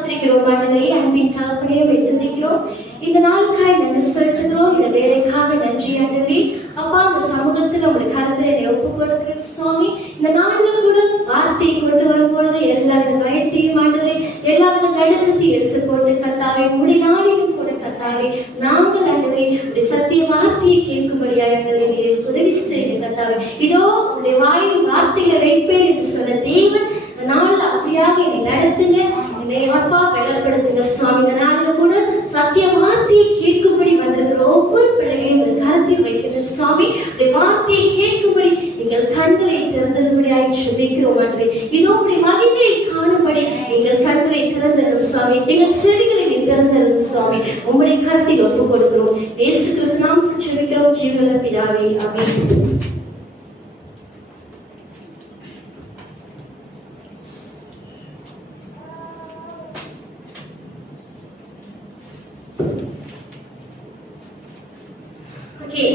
ஸ்தோத்திரிக்கிறோம் ஆண்டவரே. அன்பின் தகப்பனே வைத்திருக்கிறோம். இந்த நாளுக்காய் நன்றி செலுத்துகிறோம். இந்த வேலைக்காக நன்றி ஆண்டவரே. அப்பா, அந்த சமூகத்தில் உங்களுடைய கருத்துல என்னை ஒப்புக் கொடுக்கிறேன் சுவாமி. இந்த நாளில் கூட வார்த்தையை கொண்டு வரும் பொழுது எல்லாவித பயத்தையும் ஆண்டவரே, எல்லாவித நடுக்கத்தையும் எடுத்துக்கொண்டு கர்த்தாவே, உங்களுடைய நாளிலும் கூட கர்த்தாவே, நாங்கள் ஆண்டவரே உடைய சத்திய வார்த்தையை கேட்கும்படியாக ஆண்டவரே நீர் உதவி செய்யுங்க கர்த்தாவே. இதோ உங்களுடைய வாயில் வார்த்தைகளை வைப்பேன் என்று சொன்ன தேவன் நாளில் அப்படியாக என்னை நடத்துங்க, என்னை அப்பா பலப்படுத்துங்க சுவாமி. இந்த நாளில் கூட சத்திய வார்த்தையை கேட்கும்படி வந்திருக்கிற ஒவ்வொரு பிள்ளைகளையும் ஒரு கருத்தில் வைக்கிற சுவாமி, உடைய வார்த்தையை கேட்கும்படி எங்கள் கண்களை திறந்தபடியாய் ஜெபிக்கிறோம் ஆண்டவரே. இதோ உடைய மகிமையை காணும்படி எங்கள் கண்களை திறந்தரும் சுவாமி, எங்கள் செவிகளை திறந்தரும் சுவாமி. உங்களுடைய கருத்தில் ஒப்புக் கொடுக்கிறோம். இயேசு கிறிஸ்து நாமத்தில் ஜெபிக்கிறோம் ஜீவனுள்ள பிதாவே, ஆமென்.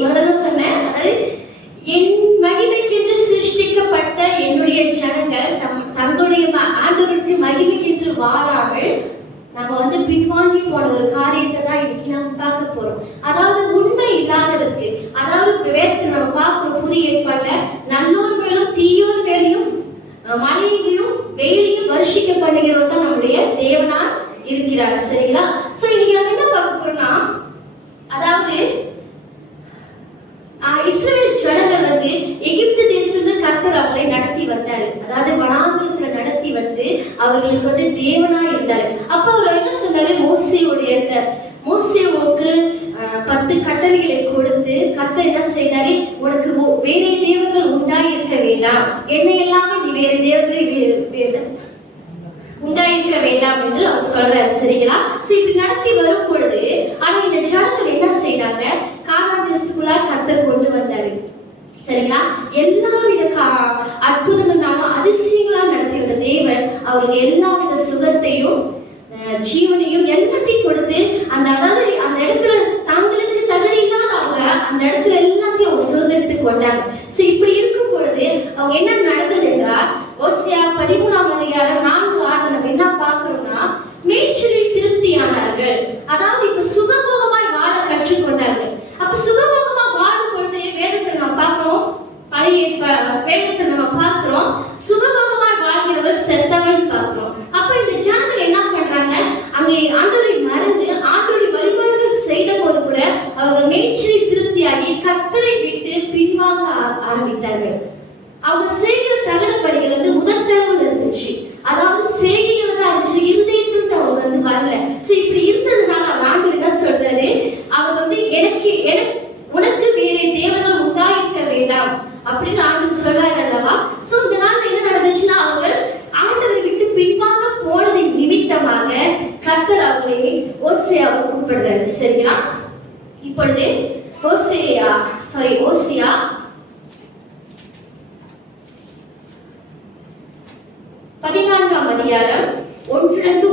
முதல்ல சொன்னேன், அதாவது என் மகிமைக்கென்று சிருஷ்டிக்கப்பட்ட என்னுடைய ஜனங்கள் தங்களுடைய ஆண்டவருக்கு மகிமைக்கென்று வாழாமல் நம்ம பின்வாங்கி போன ஒரு காரியத்தை தான் இன்னைக்கு நம்ம பார்க்க போறோம். அதாவது உண்மை இல்லாதவருக்கு, அதாவது வேதத்தை நம்ம பார்க்கிறோம் புதிய ஏற்பாடுல நல்லோர் மேலும் தீயோர் மேலையும் மழையிலையும் வெயிலையும் வருஷிக்கப்படுகிறவர் தான் நம்முடைய தேவனா இருக்கிறார். சரிங்களா? சோ இன்னைக்கு நம்ம என்ன பார்க்க போறோம்னா, அதாவது இஸ்ரவேல் ஜனங்கள் எகிப்து தேசத்துல கர்த்தர் அவர்களை நடத்தி வந்தாரு. அதாவது வனாந்திரத்துல நடத்தி வந்து அவர்களுக்கு தேவனா இருந்தாரு. அப்ப அவர் என்ன சொன்னாரு, மோசேவுக்கு 10 கட்டளைகளை கொடுத்து கர்த்தர் என்ன செய்தாரு, உனக்கு வேற தேவர்கள் உண்டாயிருக்க வேண்டாம், என்னை எல்லாமே நீ வேற தேவர்கள் உண்டாயிருக்க வேண்டாம் என்று அவர் சொல்றாரு. சரிங்களா? சோ இப்படி நடத்தி வரும் பொழுது ஆனா இந்த ஜனங்கள் என்ன செய்தாங்க, கானான் தேசத்துக்குள்ள கர்த்தர் கொண்டு வந்தாரு. சரிங்களா? எல்லாவித அற்புதங்களாலும் அதிசயங்களா நடத்தி வந்த தேவன் அவருக்கு எல்லாவித சுகத்தையும் ஜீவனையும் எல்லாத்தையும் கொடுத்து அதாவது அந்த இடத்துல தங்களுக்கு தகுதி இல்லாத அவங்க அந்த இடத்துல எல்லாத்தையும் அவங்க சுதந்திரத்துக்கு கொண்டாங்க. சோ இப்படி இருக்கும் பொழுது அவங்க என்ன நடந்தது என்றால், ஓசியா 13ஆம் அதிகாரம் 4 நம்ம என்ன பார்க்கிறோம்னா, மேய்ச்சலில் திருப்தியானார்கள். அதாவது இப்ப சுகபோகமாய் வாழ கற்றுக்கொண்டார்கள். அப்ப சுகபோகமா வாழும் பொழுது வேதத்தை நம்ம பார்க்கிறோம், பழைய வேதத்தை நம்ம பார்க்கிறோம், சுகபோகமாய் வாழ்கிறவர் செத்தவன் பார்க்கிறோம். அப்ப இந்த ஜனங்கள் என்ன பண்றாங்க, அங்கே ஆண்டவரை மறந்து ஆண்டவருடைய வழிபாடுகள் செய்த போது கூட அவர்கள் மேய்ச்சலில் திருப்தியாகி கர்த்தரை விட்டு பின்வாங்க ஆரம்பித்தார்கள். அவங்க செய்கிற தகனப்படிகள் முதற்கனவு இருந்துச்சு, அதாவது செய்கைகள் தான் இருந்துச்சு, இருதயத்திலிருந்து அவங்க வரல. சோ இப்படி இருந்ததுனால ஆண்டவர் என்ன சொல்றாரு, அவங்க உனக்கு வேற தேவர்கள் உண்டாயிருக்க வேண்டாம் அப்படின்னு ஆண்டவர் சொல்றாரு அல்லவா. சோ இந்த நாள் என்ன நடந்துச்சுன்னா, அவங்க ஆண்டவரை விட்டு பின்வாங்க போனதின் நிமித்தமாக கர்த்தர் அவர்களை ஓசியாவை கூப்பிடுறாரு. சரிங்களா? இப்பொழுது ஓசியா 14ஆம் அதிகாரம் 1-9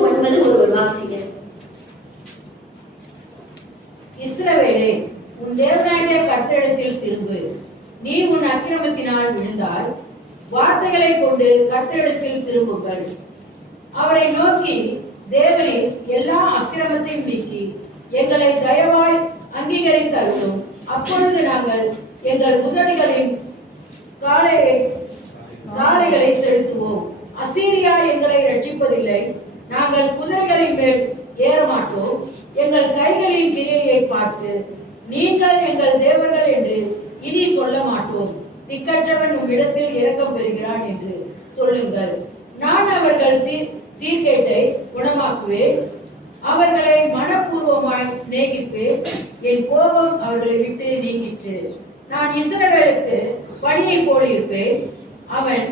ஒருவர் வாசிங்க. இஸ்ரவேலே, உன் தேவனாகிய கர்த்தரிடத்தில் திரும்பு. நீ உன் அக்கிரமத்தினால் விழுந்தாய். வார்த்தைகளை கொண்டு கர்த்தரிடத்தில் திரும்புங்கள். அவரை நோக்கி, தேவனின் எல்லா அக்கிரமத்தையும் நீக்கி எங்களை தயவாய் அங்கீகரித்தருளும். அப்பொழுது நாங்கள் எங்கள் உதடுகளின் காளைகளை செலுத்துவோம். அசீரியா எங்களை ரட்சிப்பதில்லை. நாங்கள் குதிரைகளின் மேல் ஏற மாட்டோம். எங்கள் கைகளின் கிரியையை பார்த்து நீங்கள் எங்கள் தேவர்கள் என்று இனி சொல்ல மாட்டோம். திக்கற்றவன் உம்மிடத்தில் இரக்கம் பெறுகிறான் என்று சொல்லுங்கள். நான் அவர்கள் சீர்கேட்டை குணமாக்குவேன். அவர்களை மனப்பூர்வமாய் சிநேகிப்பேன். என் கோபம் அவர்களை விட்டு நீங்கிற்று. நான் இஸ்ரவேலுக்கு பனியை போல் இருப்பேன். அவன்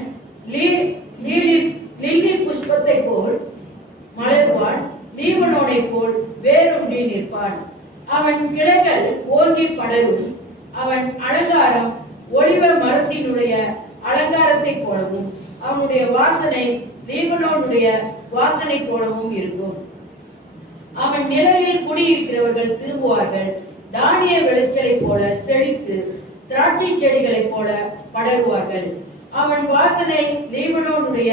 லில்லி புஷ்பத்தை போல் மலர்வான். லீபனோனை போல் வேரூன்றி நிற்பான். அவன் கிளைகள் ஓங்கி படரும். அவன் அலங்காரம் ஒலிவ மரத்தினுடைய அலங்காரத்தை போலவும் அவனுடைய வாசனை லீபனோனுடைய வாசனை போலவும் இருக்கும். அவன் நிழலில் குடியிருக்கிறவர்கள் திரும்புவார்கள். தானிய விளைச்சலை போல செழித்து திராட்சை செடிகளை போல படருவார்கள். அவன் வாசனை லீபனோனுடைய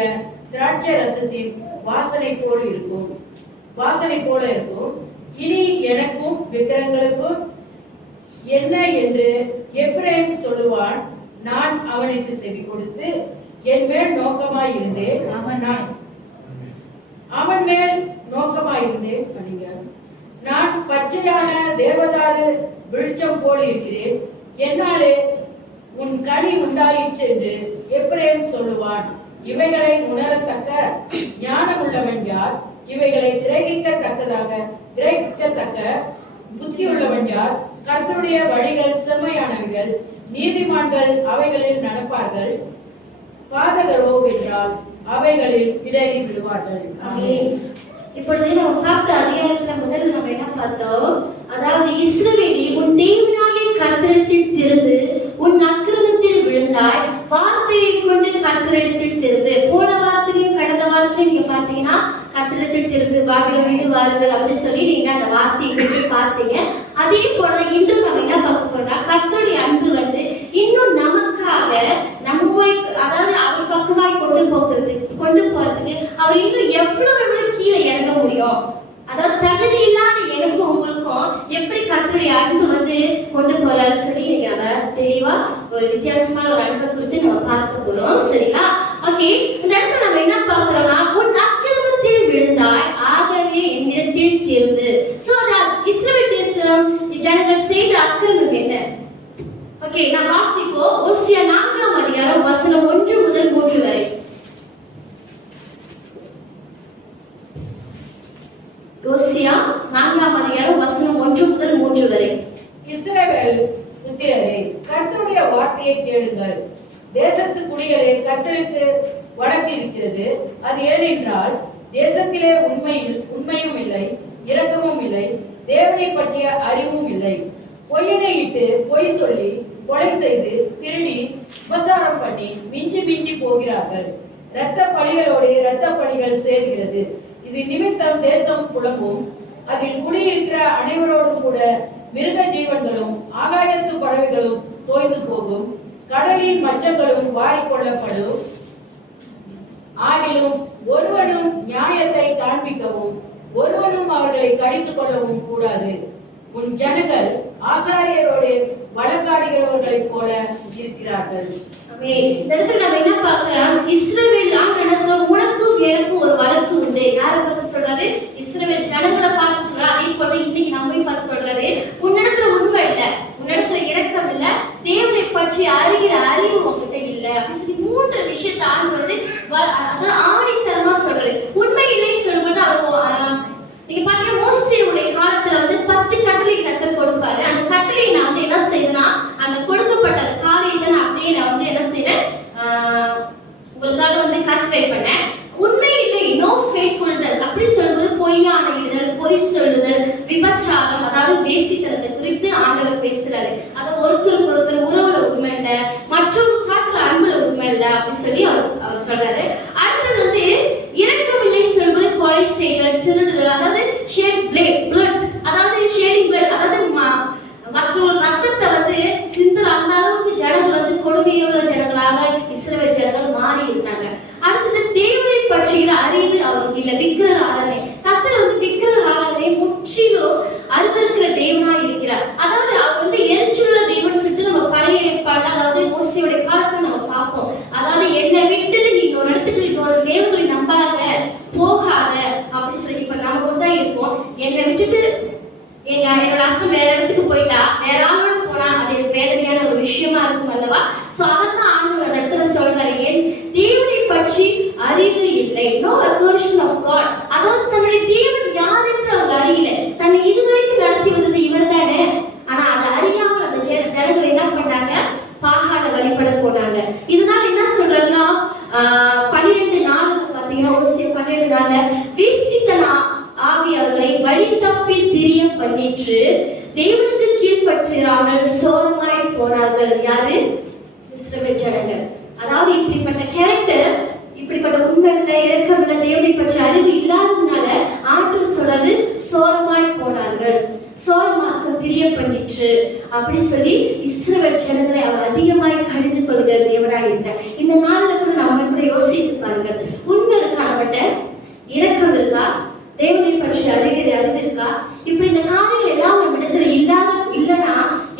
திராட்சை ரசத்தின் வாசனை போல் இருக்கும். வாசனை போல இருக்கும். இனி எனக்கும் விக்கிரகங்களுக்கும் என்ன என்று எப்ரேம் சொல்லுவான். நான் அவனுக்கு செவி கொடுத்து என் மேல் நோக்கமாய் இருந்தேன். அவன் மேல் நோக்கமாயிருந்தேன். நான் பச்சையான தேவதாரு விருட்சம் போல் இருக்கிறேன். என்னாலே உன் கனி உண்டாயிற்று என்று எப்ரேம் சொல்லுவான். இவைகளை உணரத்தக்க ஞானம் உள்ளவன் யார்? இவைகளை கிரகிக்கத்தக்க புத்தி உள்ளவன் யார்? கர்த்தருடைய வழிகள் செம்மையானவைகள், நீதிமான்கள் அவைகளில் நடப்பார்கள். பாதகரோ என்றால் அவைகளில் இடறி விடுவார்கள். இப்பொழுது நம்ம பார்த்த அதிகாரத்துல முதல்ல நம்ம என்ன பார்த்தோம்? அதாவது இஸ்ரவேலி, உன் தேவனாகிய கர்த்தரிடத்தில் திருந்து உன் அக்கிரமத்தில் விழுந்தாய், வார்த்தையை கொண்டு கர்த்தரிடத்தில் திருந்து. போன வாரத்திலையும் கடந்த வாரத்திலையும் நீங்க பாத்தீங்கன்னா கர்த்தரிடத்தில் திருந்து பாபிலோன் விட்டு வாருங்கள் அப்படி சொல்லி நீங்க அந்த வார்த்தையை கொண்டு பார்த்தீங்க. அதே போல இன்று நம்ம என்ன பார்க்க போறோம்னா, கர்த்தருடைய அன்பு வந்து இன்னும் நமக்காக அதாவது அவர் பக்கமாய் கொண்டு போறதுக்கு அவர் இன்னும் எவ்வளவு கீழே இறங்க முடியும். அதாவது தகுதி இல்லாத எனக்கும் உங்களுக்கும் எப்படி கர்த்தருடைய அன்பு வந்து கொண்டு போறாரு சொல்லி நீங்க அதை தெளிவா ஒரு வித்தியாசமான ஒரு அன்பை குறித்து நம்ம பார்க்க போறோம். சரிங்களா? ஓகே, இந்த இடத்துல நம்ம என்ன பார்க்கிறோம்னா, உன் அக்கிரமத்தில் விழுந்தாய், ஆகவே என்னிடத்தில் திருந்து. சோ இஸ்ரவேல் தேசம் ஜனங்கள் செய்த அக்கிரமம் என்ன? ஓகே, நான் வாசிப்போம். ஓசியா 4ஆம் அதிகாரம் வசனம் 1 முதல் 3 வரை. ஓசியா 4ஆம் அதிகாரம் வசனம் 1 முதல் 3 வரை. இஸ்ரவேல் புத்திரரே, கர்த்தருடைய வார்த்தையை கேளுங்கள். தேசத்து குடிகளே, கர்த்தருக்கு வழக்கு இருக்கிறது. அது ஏனென்றால் தேசத்திலே உண்மையும் இல்லை, இரக்கமும் இல்லை, தேவனை பற்றிய அறிவும் இல்லை. பொய்யனை இட்டு பொய் சொல்லி கொலை செய்து திருடி உபசாரம் பண்ணி மிஞ்சி போகிறார்கள். இரத்த பழிகளோடு இரத்த பழிகள் சேர்கிறது. இது நிமித்தம் தேசம் புலம்பும், அதில் குடியிருக்கிற அனைவரோடும் கூட மிருக ஜீவன்களும் ஆகாயத்து பறவைகளும் தோய்ந்து போகும். கடலின் மச்சங்களும் வாரிக்கொள்ளப்படும். ஆகிலும் ஒருவனும் நியாயத்தை காண்பிக்கவும் ஒருவனும் அவர்களை கடித்துக் கொள்ளவும் கூடாது. உன் ஜனங்கள் ஆசாரியரோடு வழக்காடுகிறவர்களைப் போல இருக்கிறார்கள். இந்த இடத்துல நம்ம என்ன பார்க்கலாம்? இஸ்ரவேல் உனக்கும் எனக்கும் ஒரு வழக்கு உண்டு. யாரை பார்த்து சொல்றாரு? இஸ்ரவேல் ஜனங்களை பார்த்து சொல்றாரு. அதே போல இன்னைக்கு நம்மை பார்த்து சொல்றாரு, உன்னிடத்துல உண்மை இல்ல, உன்னிடத்துல இரக்கம் இல்ல, தேவனை பற்றி அறிகிற அறிவு உங்ககிட்ட இல்ல அப்படின்னு சொல்லி 3 விஷயத்தை ஆண்டு ஆணித்தரமா சொல்றாரு. உண்மை இல்லைன்னு சொல்லும்போது அவர் நீங்க பாத்தீங்கன்னா மோசேயுடைய காலத்துல வந்து 10 கட்டளை கர்த்தர் கொடுப்பாரு. அந்த கட்டளை நான் வந்து என்ன செய்யறேன்னா, அந்த கொடுக்கப்பட்ட காரியத்தை நான் அப்படியே நான் வந்து என்ன செய்யறேன், உங்களுக்காக வந்து கான்சென்ட்ரேட் பண்ணேன். உண்மை இல்லை, நோ ஃபேத்ஃபுல்னஸ் அப்படி சொல்லும்போது பொய்யான இடுதல், பொய் சொல்லுதல், விபச்சாரம், அதாவது வேசித்தனத்தை குறித்து ஆண்டவர் பேசுறாரு. அதாவது ஒருத்தருக்கு ஒருத்தர் உறவுல உண்மை இல்ல, மற்றொரு காட்டுல அன்புல உண்மை இல்ல அப்படி சொல்லி அவர் சொல்றாரு. அடுத்தது வந்து இரக்கமில்லை சொல்வது கொலை செய்தல், திருடுதல், அதாவது ஷேட் பிளட், அதாவது ஷேடிங் பிளட், அதாவது மற்றொரு ரத்தத்தை வந்து சிந்துற அந்த அளவுக்கு ஜனங்கள் வந்து கொடுமையுள்ள ஜனங்களாக இஸ்ரவேல் ஜனங்கள் மாறி இருந்தாங்க. அடுத்தது தேவனை பற்றிய அறிவு அவருக்கு இல்ல. விக்கிர ஆராதனை, கர்த்தர் வந்து விக்கிர ஆராதனை முற்றிலும் அருந்திருக்கிற தேவனா இருக்கிறார். அதாவது அவர் வந்து எரிச்சுள்ள தேவன் சொல்லிட்டு நம்ம பழைய ஏற்பாடு, அதாவது மோசேயோட காலத்துல நம்ம பார்ப்போம். அதாவது என்னை விட்டுட்டு நீ ஒரு இடத்துக்கு இன்னொரு தேவங்களை நம்பாத, போகாத அப்படி சொல்லி. இப்ப நம்ம கூட தான் இருப்போம். என்னை விட்டுட்டு என்னோட ஹஸ்பண்ட் வேற இடத்துக்கு போயிட்டா, வேற ஆளோட போனா அது வேதனையான ஒரு விஷயமா இருக்கும் அல்லவா? சோ அதான் ஆண்டவர் அந்த இடத்துல சொல்றாரு, என் தேவனை பற்றி அறிவு இல்லை, நோ அக்னாலஜ்மென்ட் ஆஃப் காட். அதாவது தன்னுடைய தேவன் யார் என்று அவர் அறியல. தன்னை இதுவரைக்கும் நடத்தி வந்தது இவர் தானே. ஆனா அதை அறியாமல் அந்த ஜனங்கள் என்ன பண்ணாங்க? பாகாட வழிபட போனாங்க. இதனால என்ன சொல்றாங்கன்னா 12:4 பாத்தீங்கன்னா, ஓசியா 12:4 வீசித்தன ஆவி அவர்களை வழி தப்பி திரிய பண்ணிற்று, தேவனுக்கு கீழ்பற்றாமல் சோரமாய் போனார்கள். யாரு? இஸ்ரவேல் ஜனங்கள். அதாவது இப்படிப்பட்ட கேரக்டர், இப்படிப்பட்ட உண்மையில இரக்கமில்ல, தேவனை பற்றி அறிவு இல்லாததுனால ஆண்டவர் சொல்றது சோரமாய் போனார்கள், சோரமாக்க திரிய பண்ணிற்று அப்படி சொல்லி இஸ்ரவேல் ஜனங்களை அவர் அதிகமாய் கடிந்து கொள்கிற தேவனாய் இருக்கார். இந்த நாள்ல கூட நம்ம கூட யோசித்து பாருங்கள், உண்மை இருக்கானப்பட்ட இரக்கம் இருக்கா? தேவனை பற்றி இப்படி இந்த காரியங்கள் எல்லாம் நம்ம இடத்துல இல்லைன்னா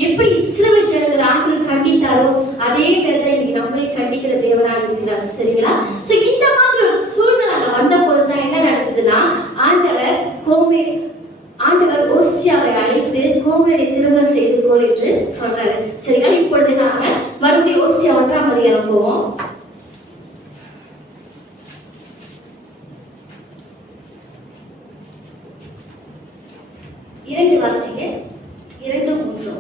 எப்படி இஸ்ரவேல் ஜனங்கள் ஆண்டவர் கண்டித்தாரோ அதே விதத்தை இன்னைக்கு நம்மளே கண்டிக்கிற தேவனாக இருக்கிறார். சரிங்களா? சோ இந்த மாதிரி ஒரு சூழ்நிலை வந்த போதுதான் என்ன நடக்குதுன்னா ஆண்டவர் ஓசியாவை அழைத்து கோமேரை திருமணம் செய்து கொள் என்று சொல்றாரு. சரிங்களா? இப்பொழுது நாம மறுபடியும் ஓசியா 1ஆம் அதிகாரம் போவோம். இரண்டு வாசிங்க, 2:3.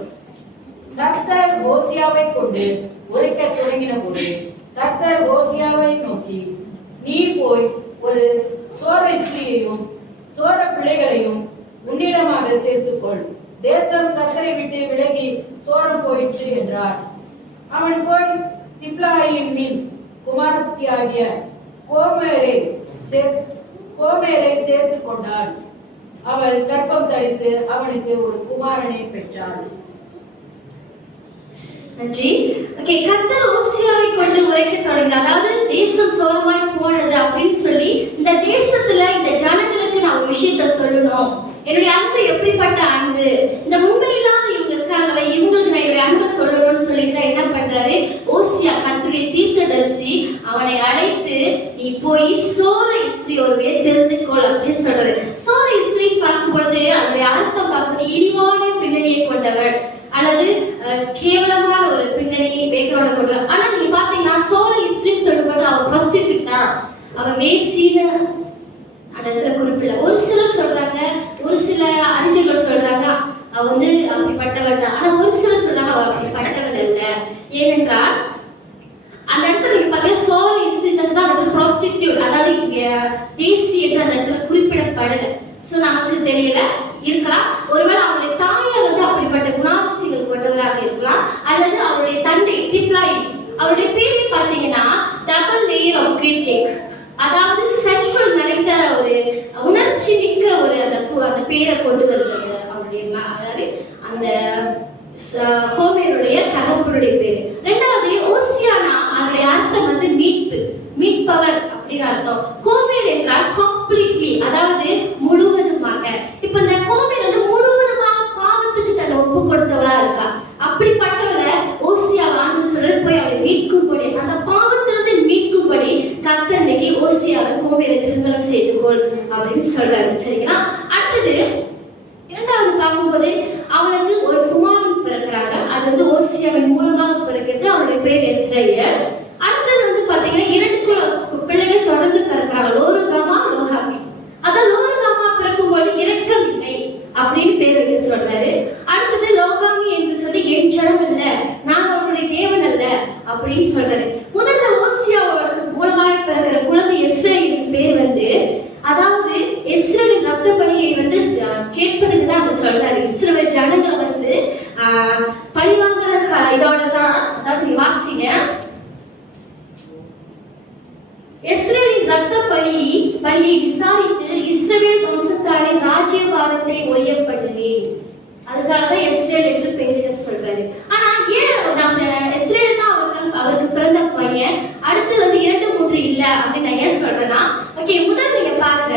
கர்த்தர் ஓசியாவை கொண்டு உரைக்க தொடங்கின போது கர்த்தர் ஓசியாவை நோக்கி, நீ போய் ஒரு சோர ஸ்திரீயையும் சோர பிள்ளைகளையும் உன்னிடமாக சேர்த்துக்கொள். தேசம் கர்த்தரை விட்டு விலகி சோரம் போயிற்று என்றார். அவன் போய் திப்லாயின் மின் குமாரத்தியாகிய கோமேரை சேர்த்து கொண்டாள். அவள் கர்ப்பம் தரித்து அவனுக்கு ஒரு குமாரனை பெற்றாள். நன்றி. ஓகே, கர்த்தர் ஓசியாவை கொண்டு உரைக்க தொடங்கினார். அதாவது தேசம் சோரமாய் போனது அப்படின்னு சொல்லி இந்த தேசத்துல இந்த ஜனங்களுக்கு நான் ஒரு விஷயத்த சொல்லணும். என்னுடைய அன்பு எப்படிப்பட்ட அன்பு, இந்த உண்மை இல்லாத இவங்க இருக்காங்களே இவங்களுக்கு நான் என்னுடைய அன்பை சொல்லணும்னு சொல்லிட்டு என்ன பண்றாரு, ஓசியா கர்த்தருடைய தீர்க்கதரிசி அவனை அழைத்து நீ போய் சோர ஸ்திரீ ஒருவே தெரிந்துக்கொள் அப்படின்னு சொல்றாரு. சோர ஸ்திரீ பார்க்கும் பொழுது அதனுடைய அர்த்தம் பார்க்கணும், இழிவான பின்னணியை கொண்டவர் அல்லது கேவலமான ஒரு பின்னணியை பேக்ரவுண்ட கொண்டவர். ஆனா நீங்க பாத்தீங்கன்னா சோர ஸ்திரீ சொல்லும்போது அவன் ப்ரோஸ்டிடியூட் தான், அவன் வேசின்னு அந்த குறிப்பிடல. ஒரு சிலர் சொல்றாங்க, ஒரு சில அறிஞர்கள் சொல்றாங்க அவ அப்படிப்பட்டவர் தான். ஆனா ஒரு சிலர் சொல்றாங்க அவள் அப்படிப்பட்டவர் அல்ல. ஏனென்றால் அந்த இடத்துல நீங்க பாத்தீங்கன்னா சோர ஸ்திரீ ப்ரோஸ்டிடியூட், அதாவது வேசி என்று அந்த இடத்துல குறிப்பிடப்படல. சோ நமக்கு தெரியல, இருக்கலாம். ஒருவேளை அவருடைய தாயை அப்படிப்பட்ட குணாதிசயங்கள் கொண்டவராக இருக்கலாம், அல்லது அவருடைய தந்தை திப்லாய், அவருடைய பேரை பார்த்தீங்கன்னா double layer of cream cake, அதாவது செக்ஷுவல் நிறைந்த ஒரு உணர்ச்சி மிக்க ஒரு அந்த பேரை கொண்டு வருகிறது. அவருடைய அதாவது அந்த கோமேருடைய தகப்பனுடைய பேரு. ரெண்டாவது ஓசியானா அதனுடைய அர்த்தம் மீட்பவர் அப்படின்னு அர்த்தம். கோமேர் என்றால் கம்ப்ளீட்லி, அதாவது முழுவதுமாக. இப்ப இந்த கோமேர் முழுவதுமாக பாவத்துக்கு தன்னை ஒப்பு கொடுத்தவளா இருக்கா. அப்படிப்பட்டவளை ஓசியா ஆண்டு சொல்ற போய் அவளை மீட்கும்படி, அந்த பாவத்திலிருந்து மீட்கும்படி கர்த்தர் இன்னைக்கு ஓசியாவை கோமேரை திருமணம் செய்து கொள் அப்படின்னு சொல்றாரு. சரிங்களா? அடுத்தது இரண்டாவது பார்க்கும்போது அவனுக்கு ஒரு குமாரன் பிறக்கிறாங்க. அது ஓசியாவின் மூலமாக பிறக்கிறது. அவனுடைய பேர் எஸ்ரேல். அடுத்தது பாத்தீங்கன்னா 2 பிள்ளைகள் தொடர்ந்து பிறக்கிறாங்க, லோருகாமா லோகாமி. அதான் லோருகாமா பிறக்கும்போது இரக்கம் இல்லை அப்படின்னு பேர் வைக்க சொல்றாரு. அடுத்தது லோகாமி என்று சொல்லி என் ஜனம் அல்ல, நான் அவருடைய தேவன் அல்ல அப்படின்னு சொல்றாரு. முதல்ல ஓசியாவுக்கு மூலமாக பிறக்கிற குழந்தை எஸ்ரேலின் பேர் அதாவது இஸ்ரவேலின் ரத்த பலியை கேட்பதுக்கு தான் அதை சொல்றாரு. இஸ்ரவேல் ஜனங்களை பழிவாங்கிற இதோட தான், அதாவது வாசிங்க, இஸ்ரவேலின் ரத்த பலியை விசாரித்து இஸ்ரவேல் வம்சத்தாரின் ராஜ்யபாரத்தை ஒழியப்படுவேன். அதுக்காக தான் இஸ்ரேல் என்று பெயரிட சொல்றாரு. ஆனா ஏன் இஸ்ரேல் தான் அவருக்கு பிறந்த பையன், அடுத்து 2, 3 இல்ல அப்படின்னு நான் ஏன் சொல்றேன்னா, ஓகே, முதல் நீங்க பாருங்க,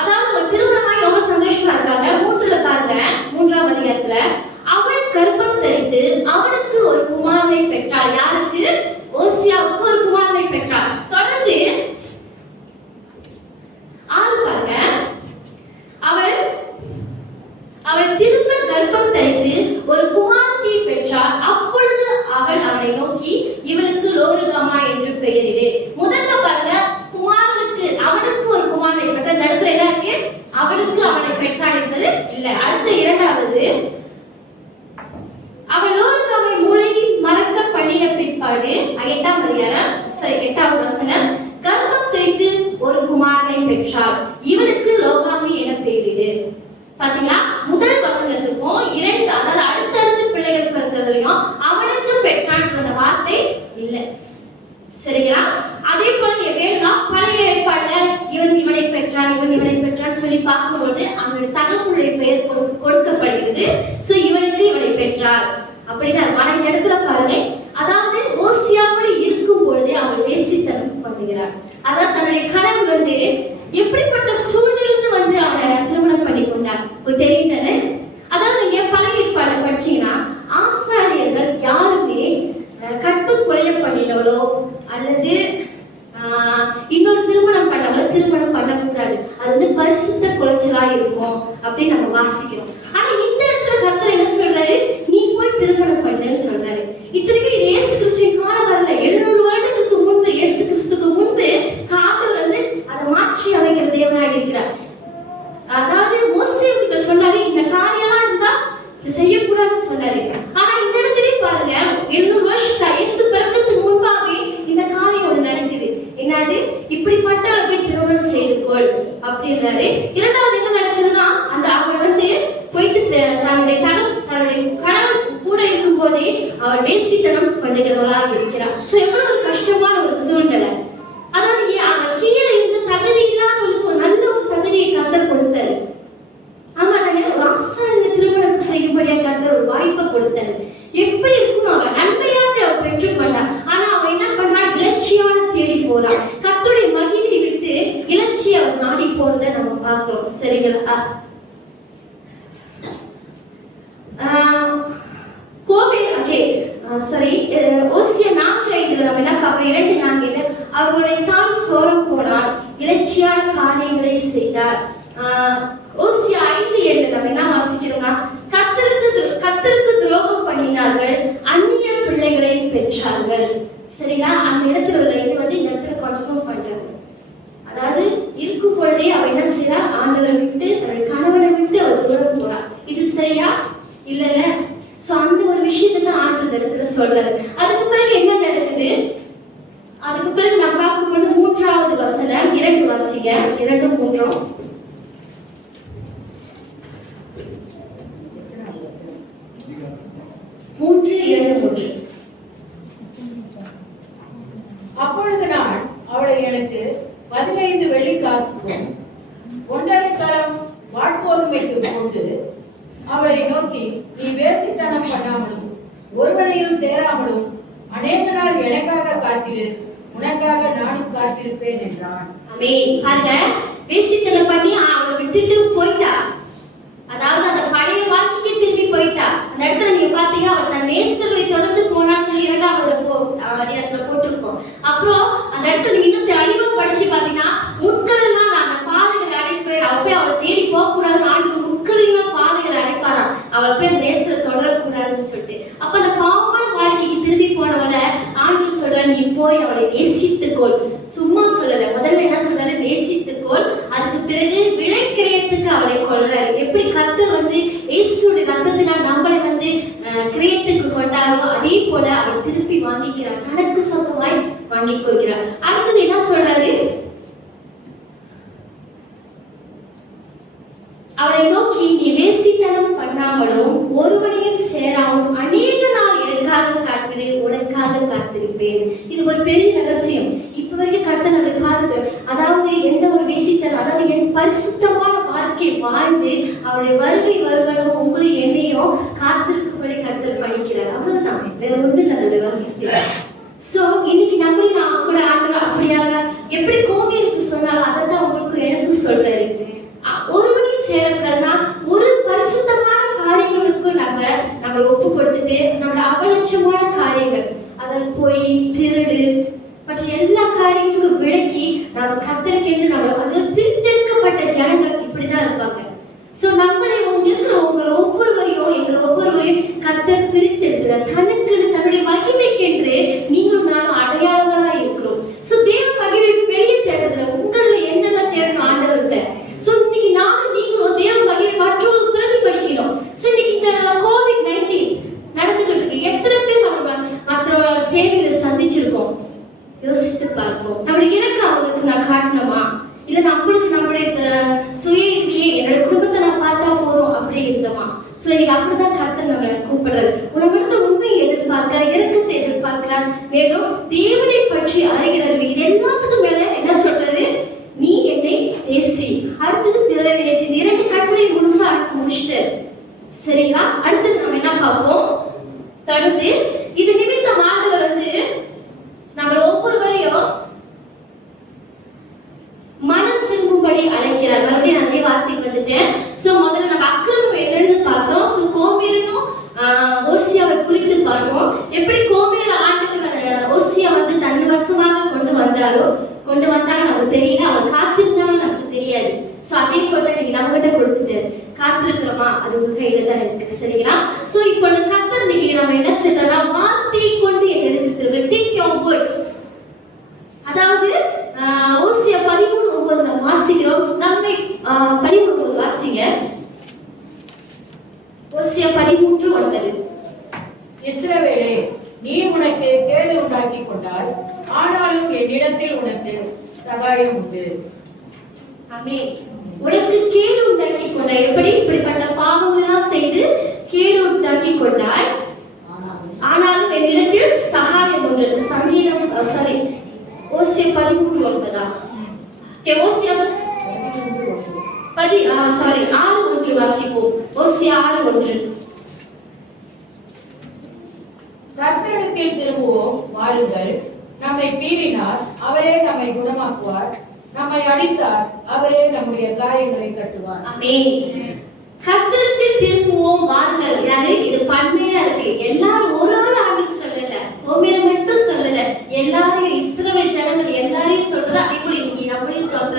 அதாவது ஒரு திருமணமாகி ரொம்ப சந்தோஷமா இருக்காங்க. 3ல பாருங்க, 3ஆம் அதிகாரத்துல அவள் கர்ப்பம் தரித்து அவனுக்கு ஒரு குமாரனை பெற்றாள். யாருக்கு? ஓசியாவுக்கு ஒரு குமாரனை பெற்றாள். தொடர்ந்து 6 பாருங்க, அவள் திரும்ப கர்ப்பம் தரித்து ஒரு குமாரத்தை பெற்றாள். அப்பொழுது அவள் அவனை நோக்கி, இவனுக்கு லோருகாமா என்று பெயரிடு. முதல்ல பாருங்க, அவனுக்கு ஒரு குமாரனை பெற்றாள். நடுத்துல என்ன இருக்கு? அவளுக்கு அவனை பெற்றாள் என்பது இல்ல. அடுத்த இரண்டாவது, அவள் லோருகாமை மூளையில் மறக்க பண்ணிய பிற்பாடு 8ஆம் அதிகாரம் 8வது வசனம், கர்ப்பம் தரித்து ஒரு குமாரனை பெற்றாள். இவனுக்கு லோகாமி என பெயரிடு. பாத்தீங்களா? முதல் வசனத்துக்கும் அதாவது அடுத்தடுத்து பிள்ளைகள் பிறந்ததுலயும் அவனுக்கு பெற்றான் அந்த வார்த்தை இல்ல. சரிங்களா? அதே போல வேணும்னா பழைய ஏற்பாடுல இவனை பெற்றான் சொல்லி பார்க்கும்போது அவனுடைய தகப்பனுடைய பெயர் கொடுக்கப்படுகிறது. சோ இவனுக்கு இவனை பெற்றார் அப்படிதான். ஆனா இந்த இடத்துல பாருங்க, அதாவது ஓசியாவோடு இருக்கும் பொழுதே அவள் வேசித்தனம் பண்ணுகிறார். அதாவது தன்னுடைய கணவன் எப்படிப்பட்ட சூழ்நிலிருந்து அவனை திருமணம் பண்ணி கொண்டார். திருமணம் பண்ணக்கூடாது, அது வந்து பரிசுத்த குலைச்சலா இருக்கும் அப்படின்னு நம்ம வாசிக்கிறோம். ஆனா இந்த இடத்துல கர்த்தர் என்ன சொல்றாரு, நீ போய் திருமணம் பண்ணுன்னு சொல்றாரு. இத்தனைக்கும் இது இயேசு கிறிஸ்துவின் காலம் வரல, 700 வருடங்களுக்கு முன்பு, இயேசு கிறிஸ்துக்கு முன்பு காதல் வந்து அதை மாற்றி அமைக்கிற தேவனாக இருக்கிறார். அதாவது மோசே கிட்ட சொன்னாரு, இந்த காரியெல்லாம் இருந்தா செய்யக்கூடாதுன்னு சொன்னாரு. ஆனா இந்த இடத்துலயே பாருங்க, 700 வருஷத்தா இயேசு பிறக்கிறதுக்கு முன்பாவே இந்த காரியம் ஒண்ணு நடக்குது. என்னது, இப்படிப்பட்டவளை போய் திருமணம் செய்து கொள் அப்படின்றாரு. இரண்டாவது என்ன நடக்குதுன்னா, அந்த அவள் வந்து போயிட்டு தன்னுடைய கணவன் கூட இருக்கும் போதே அவள் வேசித்தனம் பண்ணுகிறவளாக இருக்கிறார். எவ்வளவு ஒரு கஷ்டமான ஒரு சூழ்நிலை. அதாவது அவன் கீழே இருந்த தகுதி இல்லாதவளுக்கு ஒரு நல்ல ஒரு தகுதியை கர்த்தர் கொடுத்தாரு. ஆமா தானே, ஒரு ஆசாரிய திருமணம் செய்யும்படியா கர்த்தர் ஒரு வாய்ப்பை கொடுத்தாரு. எப்படி இருக்கும், அவன் நன்மையாக அவள் பெற்றுக்கொண்டான். ஆனா அவன் என்ன பண்ணா, இலட்சியான தேடி போறான். கர்த்தருடைய மகிமையை விட்டு இலட்சி அவன் நாடி போறதை நம்ம பார்க்கிறோம். சரிங்களா? ஓசியா 4:5 நம்ம என்ன பார்க்கிறோம், 2:4 அவர்களுடைய தாய் சோரம் போனார், இலட்சியான காரியங்களை செய்தார். ஓசியா 5:7 நம்ம என்ன வாசிக்கிறோம்னா, கர்த்தருக்கு துரோகம் பண்ணினார்கள், அந்நிய பிள்ளைகளை பெற்றார்கள். சரிங்களா? அந்த இடத்துல உள்ள இது வந்து இந்த இடத்துல கன்ஃபார்ம் பண்றாங்க. அதாவது இருக்கும் பொழுதே அவ என்ன செய்யறா, ஆண்டவரை விட்டு தன்னுடைய கணவனை விட்டு அவர் தூரம் போறா. இது சரியா? இல்ல. சோ அந்த ஒரு விஷயத்தை ஆண்டவர் இடத்துல சொல்றாரு. அதுக்கு பிறகு என்ன நடக்குது, அதுக்கு பிறகு நான் பார்க்கும்போது 3வது வசனம் 2 வாசிங்க, 2, 3. அப்பொழுது நான் அவளை எனக்கு 15 வெள்ளிக்காசுக்கும் 1.5 காலம் வாட்கோதுமைக்கு கொண்டு அவளை நோக்கி, நீ வேசித்தனம் பண்ணாமலும் ஒருவனையும் சேராமலும் அநேக நாள் எனக்காக காத்திரு, உனக்காக நானும் காத்திருப்பேன் என்றான். வேசித்தனம் பண்ணி அவளை விட்டுட்டு போயிட்டா. அதாவது அந்த பழைய வாழ்க்கைக்கு திரும்பி போயிட்டா. அந்த இடத்துல நீங்க பாத்தீங்க, அவ தன் நேசர்களை தொடர்ந்து போனா சொல்லி 2வது அதிகாரத்துல போட்டிருக்கோம். அப்புறம் அந்த இடத்துல இன்னும் தெளிவா படிச்சு பாத்தீங்கன்னா, முட்கள் எல்லாம் நான் அந்த பாதைகளை அடைப்பேன், அவ அவளை தேடி போக கூடாது, ஆண்டு முட்களெல்லாம் பாதைகளை அடைப்பாராம், அவளை போய் அந்த நேசரை தொடரக்கூடாதுன்னு சொல்லிட்டு. அப்ப அந்த பாவமான வாழ்க்கைக்கு திரும்பி போனவளை ஆண்டு சொல்ற, நீ போய் அவளை நேசித்துக்கொள். சும்மா சொல்லல, முதல்ல என்ன சொல்றாரு, நேசித்துக்கொள். அதுக்கு பிறகு விலை கிரயத்துக்கு அவளை கொள்றாரு. எப்படி கர்த்தர் வந்து இயேசுடைய ரத்தத்தினால் நம்மளை வந்து கிரயத்துக்கு கொண்டாரோ, அதே போல அவள் திருப்பி வாங்கிக்கிறார், தனக்கு சொந்தமாய் வாங்கிக் கொள்கிறார். அடுத்தது என்ன சொல்றாரு, அவளை நோக்கி, நீ வேசித்தனம் பண்ணாமலும் ஒருவனையும் சேராமலும் அநேக நாள் எனக்காக காத்திரு, உனக்காக காத்திருப்பேன். இது ஒரு பெரிய ரகசியம். இப்ப வரைக்கும் கர்த்தர் நம்மளை காத்து, அதாவது எந்த ஒரு வேசித்தனம், அதாவது என் பரிசுத்தமான வாழ்க்கை வாழ்ந்து அவருடைய வருகை வருவனவும் உங்களை என்னையும் காத்திருக்கும்படி கர்த்தர் பண்ணிக்கிறார். அவ்வளவுதான், வேற ஒண்ணு இல்லை அதோட ரகசியம். சோ இன்னைக்கு நம்மளும் நான் கூட ஆண்டவர் அப்படியாக எப்படி கோவிலுக்கு சொன்னாலும் அதை தான் உங்களுக்கு எனக்கு சொல்றாரு. ஒருவனையும் சேரக்கூடாதுன்னா ஒரு பரிசுத்தமான காரியங்களுக்கு நம்ம ஒப்பு கொடுத்துட்டு நம்மளோட அவலட்சமான காரியங்கள், அதில் போய் திருடு மற்ற எல்லா காரியங்களுக்கும் விலக்கி நம்ம கர்த்தருக்கு நம்ம அது பிரித்தெடுக்கப்பட்ட ஜனங்கள் இப்படிதான் இருப்பாங்க. சோ நம்மளை இருக்கிற உங்களை ஒவ்வொருவரையும் கர்த்தர் பிரித்தெடுக்கிறார். தனக்கு தன்னுடைய மகிமைக்கென்று நீங்களும் நானும் அடையாளங்களா இருக்கிறோம். சோ தேவ மகிமைக்கு வெளியே தேடுறதுல உங்களை என்னெல்லாம் தேடணும் ஆண்டவர்கிட்ட. சோ இன்னைக்கு நானும் நீங்களும் தேவ மகிமை மற்றவங்களுக்கு பிரதிபலிக்கணும். சோ இன்னைக்கு இந்த COVID-19 நடந்துகிட்டு இருக்கு. எத்தனை பேர் நம்ம மற்ற தேவைகளை சந்திச்சிருக்கோம், யோசித்து பார்ப்போம். நம்மளுக்கு எனக்கு அவங்களுக்கு நான் காட்டணுமா, இல்ல நம்மளுக்கு நம்மளுடைய சுய இதையே என்னோட குடும்பத்தை நான் பார்த்தா போதும் அப்படி இருந்தோமா? சோ இன்னைக்கு அப்படிதான் கர்த்தர் நம்மளை கூப்பிடுறாரு. உனக்கு உண்மையை எதிர்பார்க்கிறார், இறக்கத்தை எதிர்பார்க்கிறார், மேலும் தேவனை பற்றி அறிகிறது. இது எல்லாத்துக்கும் மேல என்ன சொல்றது, நீ என்னை நேசி, அடுத்தது பிறரை நேசி. 2 கட்டளை முழுசா முடிச்சுட்டு சரிங்களா? அடுத்தது நம்ம என்ன பார்ப்போம், தொடர்ந்து இது நிமித்தம் ஆண்டவர் வந்து நம்ம ஒவ்வொருவரையும் மனம் திரும்பும்படி அழைக்கிறார். மறுபடியும் நான் அதே வார்த்தைக்கு வந்துட்டேன். சோ முதல்ல நம்ம அக்கிரமம் என்னன்னு பார்த்தோம். சோ கோமேரையும் ஓசியாவை குறித்து பார்த்தோம். எப்படி கோமேர் ஆண்டுக்கு ஓசியா வந்து தன் வசமாக கொண்டு வந்தாங்க நமக்கு தெரியல. அவர் காத்து சோ அதே போல நீங்க நம்மகிட்ட கொடுத்துட்டு காத்திருக்கிறோமா, அது உங்க கையில தான் இருக்கு. சரிங்களா? சோ இப்போ அந்த கர்த்தர் நீங்க நம்ம என்ன செய்யறோம்னா, வார்த்தையை கொண்டு எடுத்து திரும்ப டேக் யுவர் வேர்ட்ஸ். அதாவது ஓசியா 13:9 வாசிக்கிறோம். நம்மை 13:9 வாசிங்க. ஓசியா 13:9. இஸ்ரவேலே, நீ உனக்கு கேடு உண்டாக்கி கொண்டாய், ஆனாலும் என்னிடத்தில் உனக்கு சகாயம் உண்டு. ஆமென். உனக்கு கேடு உண்டாக்கி கொண்டாய். எப்படி? இப்படிப்பட்ட பாவங்கள்லாம் செய்து கேடு உண்டாக்கி கொண்டாய், ஆனாலும் என்னிடத்தில் சகாயம் உண்டு. சங்கீதம் ஓசியா 13:9. ஓசியா 6:1 வாசிப்போம். ஓசியா 6:1. கர்த்தரிடத்தில் திரும்புவோம், வாருங்கள். நம்மை பீறினார், அவரே நம்மை குணமாக்குவார். நம்மை அடித்தார், அவரே நம்முடைய காயங்களை கட்டுவார். ஆமென். கர்த்தரிடத்தில் திரும்புவோம், வாருங்கள். யாரு? இது பன்மையா இருக்கு. எல்லாரும் ஒரு ஆள் ஆவின்னு சொல்லல, உண்மையை மட்டும் சொல்லல, எல்லாரையும் இஸ்ரவேல் ஜனங்கள் எல்லாரையும் சொல்ற. இப்படி இன்னைக்கு நம்மளையும் சொல்ற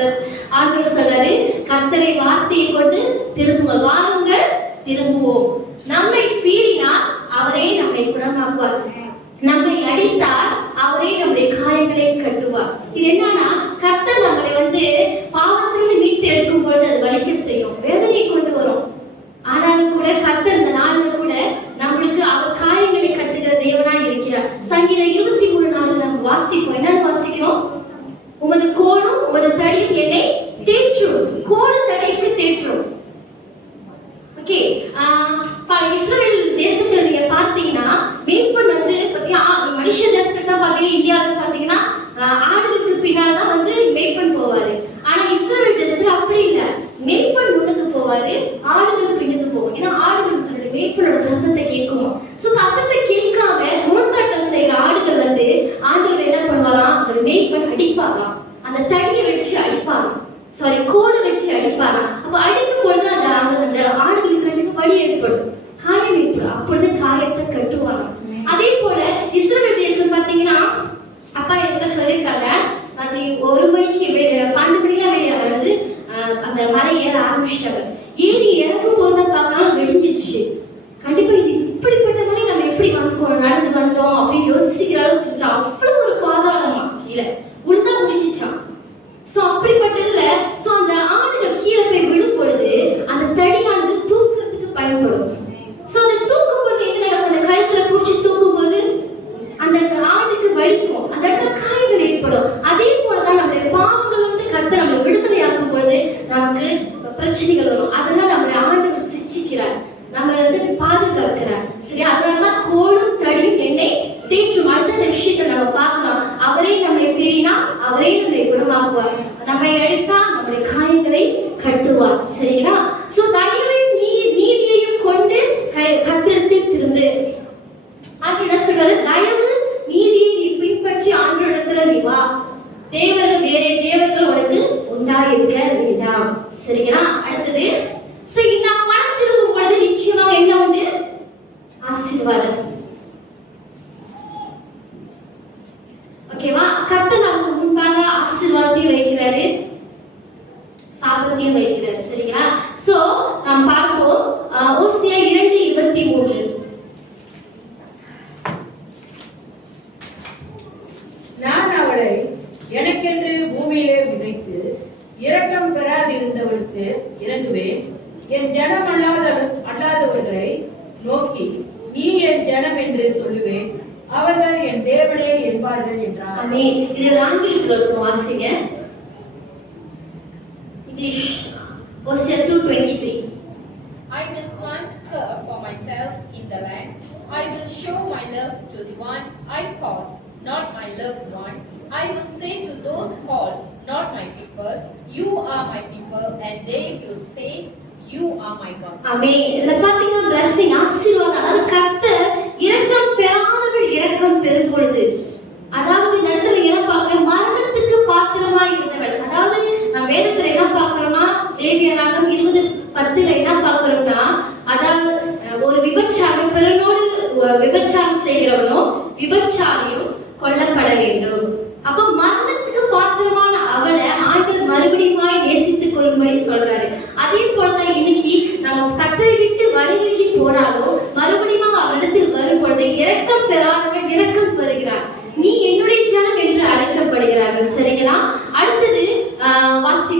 ஆண்டவர் சொல்றாரு, கர்த்தரை வார்த்தையை கொண்டு திரும்புவோம், வாருங்கள் திரும்புவோம். நம்மை பீறினார், அவரே நம்மை குணமாக்குவார். நம்மை அடித்தார், அவரே நம்முடைய காயங்களை கட்டுவார். இது என்னன்னா, கர்த்தர் நம்மளை பாவத்திலிருந்து மீட்டு எடுக்கும் பொழுது அது வலிக்க செய்யும், வேதனையை கொண்டு வரும். ஆனாலும் கூட கர்த்தர் இந்த நாள்ல கூட நம்மளுக்கு அவர் காயங்களை கட்டுகிற தேவனா இருக்கிறார். சங்கீதம் 23:4 நம்ம வாசிப்போம். என்னன்னு வாசிக்கிறோம்? உமது கோலும் உமது தடியும் என்னை தேற்றும். கோடு தடி எப்படி தேற்றும்? ஓகே, இஸ்ரவேல் தேசத்துல நீங்க பாத்தீங்கன்னா, மேய்ப்பன் மனுஷ தேசத்துல பாத்தீங்கன்னா, இந்தியாவில பாத்தீங்கன்னா ஆடுகளுக்கு பின்னால்தான் மேய்ப்பன் போவாரு. ஆனா இஸ்ரவேல் தேசத்துல அப்படி இல்ல, மேய்ப்பன் முன்னுக்கு போவாரு, ஆடுகளுக்கு பின்னுக்கு போகும். ஏன்னா ஆடுகள் தன்னுடைய மேய்ப்பனோட சத்தத்தை கேட்கும். சோ சத்தத்தை கேட்காம முரட்டாட்டம் செய்யற ஆடுகள் ஆண்டவர் என்ன பண்ணுவாராம், ஒரு மேய்ப்பன் அடிப்பாராம், அந்த தடியை வச்சு அடிப்பாராம், கோடு வச்சு அடிப்பாராம். அப்ப அடிக்கும் பொழுது அந்த ஆடுகளுக்கு கண்டிப்பா வலி ஏற்படும், காயம் ஏற்படும். அப்பொழுது காயத்தை கட்டுவாராம். அதே போல இஸ்ரவேல் தேசம் பாத்தீங்கன்னா, அப்பா என்கிட்ட சொல்லியிருக்காங்க, 1 மணிக்கு 12 மணிக்கு அந்த மலை ஏற ஆரம்பிச்சிட்டாங்க. ஏறி இறங்கும் போதுதான் பார்க்கலாம் வெடிஞ்சிச்சு. கண்டிப்பா இது இப்படிப்பட்ட மலை நம்ம எப்படி நடந்து வந்தோம் அப்படின்னு யோசிக்கிற அளவுக்கு அவ்வளவு ஒரு பாதாளமா கீழே உளுந்தா முடிஞ்சிச்சான். சோ அப்படிப்பட்டதுல அந்த ஆடுகள் கீழே போய் விழும் பொழுது அந்த தடியானது தூக்குறதுக்கு பயன்படும். சோ அந்த தூக்கும் பொழுது என்ன நடக்கும், அந்த கழுத்துல புடிச்சு தூக்கும் போது அந்த ஆடுக்கு வலிக்கும், அந்த இடத்துல காயங்கள் ஏற்படும். அதே போலதான் நம்மளுடைய பாவங்கள் கர்த்தர் நம்மளை விடுதலையாக்கும் பொழுது நமக்கு பிரச்சனைகள் வரும். அதெல்லாம் நம்மளை ஆண்டவர் சிக்ஷிக்கிறார், நம்மளை பாதுகாக்கிறார். சரி, அதனாலதான் கோலும் தடியும் என்னை தேற்றும். அந்த விஷயத்தை நம்ம பார்க்கலாம். அவரே நம்மை பீறினா, அவரே நம்மை குணமாக்குவார். நம்மை அடித்தா நம்முடைய காயங்களை கட்டுவார். சரிங்களா? சோ தயவையும் நீதியையும் கொண்டு கர்த்தரிடத்தில் திரும்பு. ஆண்டு என்ன சொல்றாரு? தயவு நீதியை நீ பின்பற்றி ஆண்டவரிடத்துல நீ வா. தேவர்கள் வேற தேவர்கள் உனக்கு உண்டாயிருக்க வேண்டாம். சரிங்களா? அடுத்தது, சோ இந்த மனம் திரும்பும் பொழுது நிச்சயமா என்ன உண்டு? ஆசீர்வாதம். ஓகேவா? கர்த்தர் நமக்கு முன்பாக ஆசீர்வாதத்தையும் வைக்கிறாரு, சாபத்தையும் வைக்கிறாரு. சரிங்களா? சோ நாம் பார்ப்போம் ஓசியா 2:23. நான் அவளை எனக்கென்று பூமியிலே விதைத்து இரக்கம் பெறாதிருந்தவளுக்கு இறங்குவேன். என் ஜனம் அல்லாதவர்களை நோக்கி நீ என் ஜனம் என்று சொல்லுவேன், அவர்கள் என் தேவனே என்பார்கள் என்றார். ஆமென். இது ஆங்கிலத்தில் வாசிங்க. English Hosea 2:23. I will plant her for myself in the land. I will show my love to the one I called, not my loved one. I will say to those called, not my people, you are my people, and they will say, you are my God. ஆமென். இத பாத்தீங்கன்னா blessing, ஆசீர்வாதம். அது கர்த்தர் இரக்கம் பெறாதவர்கள் இரக்கம் பெறும் பொழுது, அதாவது இந்த இடத்துல என்ன பார்க்கிறோம், மரணத்துக்கு பாத்திரமா இருந்தவள். அதாவது நம்ம வேதத்துல என்ன பார்க்கிறோம்னா, லேவியராகமம் 20:10 என்ன பார்க்கிறோம்னா, அதாவது ஒரு விபச்சாரி பிறனோடு விபச்சாரம் செய்கிறவனோ விபச்சாரியும் கொல்லப்பட வேண்டும். அப்ப மரணத்துக்கு பாத்திரமான அவளை ஆண்டவர் மறுபடியும் நேசித்துக் கொள்ளும்படி சொல்ற.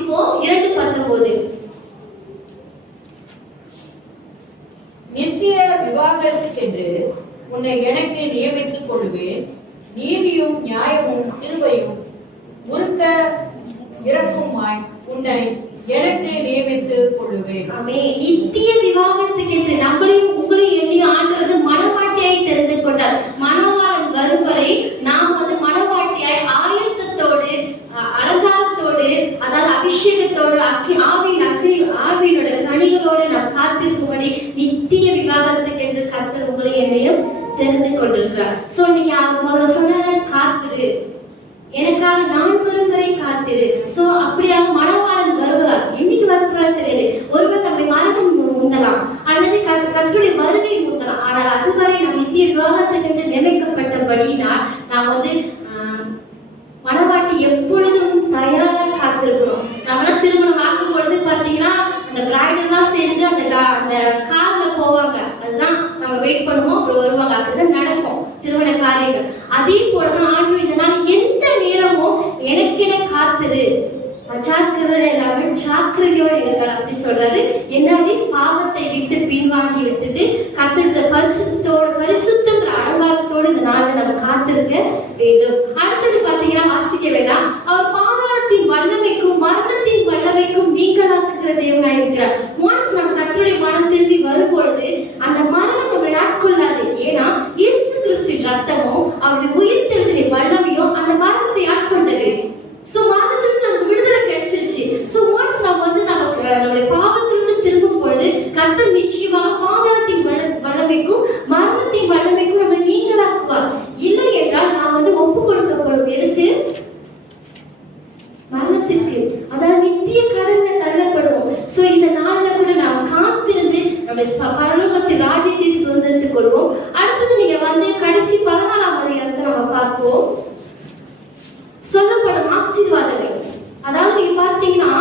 வாசிப்போம் 2:19. நித்திய விவாகரத்துக்கென்று உன்னை எனக்கு நியமித்துக் கொள்வேன். நீதியும் நியாயமும் கிருபையும் முறுக்க இறக்குமாய் உன்னை எனக்கு நியமித்துக் கொள்வேன். நித்திய விவாகத்துக்கு என்று நம்மளையும் உங்களையும் எண்ணி ஆண்டவர் மனவாட்டியாய் தெரிந்து கொண்டார். மணவாளன் வரும் வரை நாம் வந்து மனவாட்டியாய் ஆயத்தத்தோடு அலங்காரத்தோடு, அதாவது அபிஷேகத்தோடு, ஆவியினோட கனிகளோடு நாம் காத்திருக்கும்படி நித்திய விவாகத்துக்கு என்று கர்த்தர் உங்களை என்னையும் தெரிந்து கொண்டிருக்கிறார். சோ நீங்க அவங்க சொன்ன காத்திரு, எனக்காக நான் வரும் வரை காத்திரு. சோ அப்படியாக மணவாளன் வருவார். என்னைக்கு வருகிறார் தெரியாது. ஒருவர் நம்மை மரணம் முந்தலாம் அல்லது கர்த்தருடைய வருகை முந்தலாம். ஆனால் அதுவரை நாம் நித்திய விவாகத்துக்கு நியமிக்கப்பட்டபடினால் நாம் வந்து மணவாட்டி எப்பொழுதும் தயாரா காத்திருக்கிறோம். நம்மளாம் திருமணம் ஆக்கும் பொழுது பாத்தீங்கன்னா அந்த பிரைட் எல்லாம் சேர்ந்து அந்த கார்ல போவாங்க. அதுதான் நம்ம வெயிட் பண்ணுவோம், அப்புறம் வருவாங்க. அப்படிதான் நடக்கும் திருமண காரியங்கள். அதே போலதான் ஆண்டவர் இந்த நாள் எந்த நேரமும் எனக்கென காத்திரு, அஜாக்கிரதை எல்லாமே ஜாக்கிரதையோடு இருங்கள் அப்படி சொல்றாரு. என்னது பாவத்தை விட்டு பின்வாங்கி விட்டுட்டு கர்த்தருடைய பரிசுத்தம் அலங்காரத்தோடு இந்த நாளை நம்ம காத்திருக்க வேண்டும். அடுத்தது பாத்தீங்கன்னா வாசிக்க வேண்டாம், அவர் பாதாளத்தின் வல்லமைக்கும் மரணத்தின் வல்லமைக்கும் நீங்களாக்குகிற தேவனாய் இருக்கிறார். ஒன்ஸ் நம்ம கர்த்தருடைய மனம் திரும்பி வரும் பொழுது அந்த மரணம் நம்மளை ஆட்கொள்ளாது. ஏன்னா இயேசு கிறிஸ்துவின் ரத்தமும் அவருடைய உயிர்த்தெழுதலின் வல்லமையும் அந்த மரணத்தை ஆட்கொண்டது. சோ மரணத்திலிருந்து நமக்கு விடுதலை கிடைச்சிருச்சு. சோ ஒன்ஸ் நம்ம வந்து நம்மளுடைய பாவத்திலிருந்து திரும்பும் பொழுது கர்த்தர் நிச்சயமாக பாதாளத்தின் வல்லமைக்கும் மரணத்தின் வல்லமைக்கும் நம்ம நீங்களாக்குவார். இல்லை என்றால் நாம் வந்து ஒப்பு கொடுக்கப்படும் எதுக்கு? மரணத்திற்கு, அதாவது நித்திய கடன்ல தள்ளப்படுவோம். சோ இந்த நாள்ல கூட நாம் காத்திருந்து நம்முடைய பரலோகத்தின் ராஜ்யத்தை சுதந்திரத்துக் கொள்வோம். அடுத்தது நீங்க வந்து கடைசி 14ஆம் அதிகாரத்தை நம்ம பார்ப்போம். சொல்லப்படும் ஆசீர்வாதங்கள். அதாவது நீங்க பார்த்தீங்கன்னா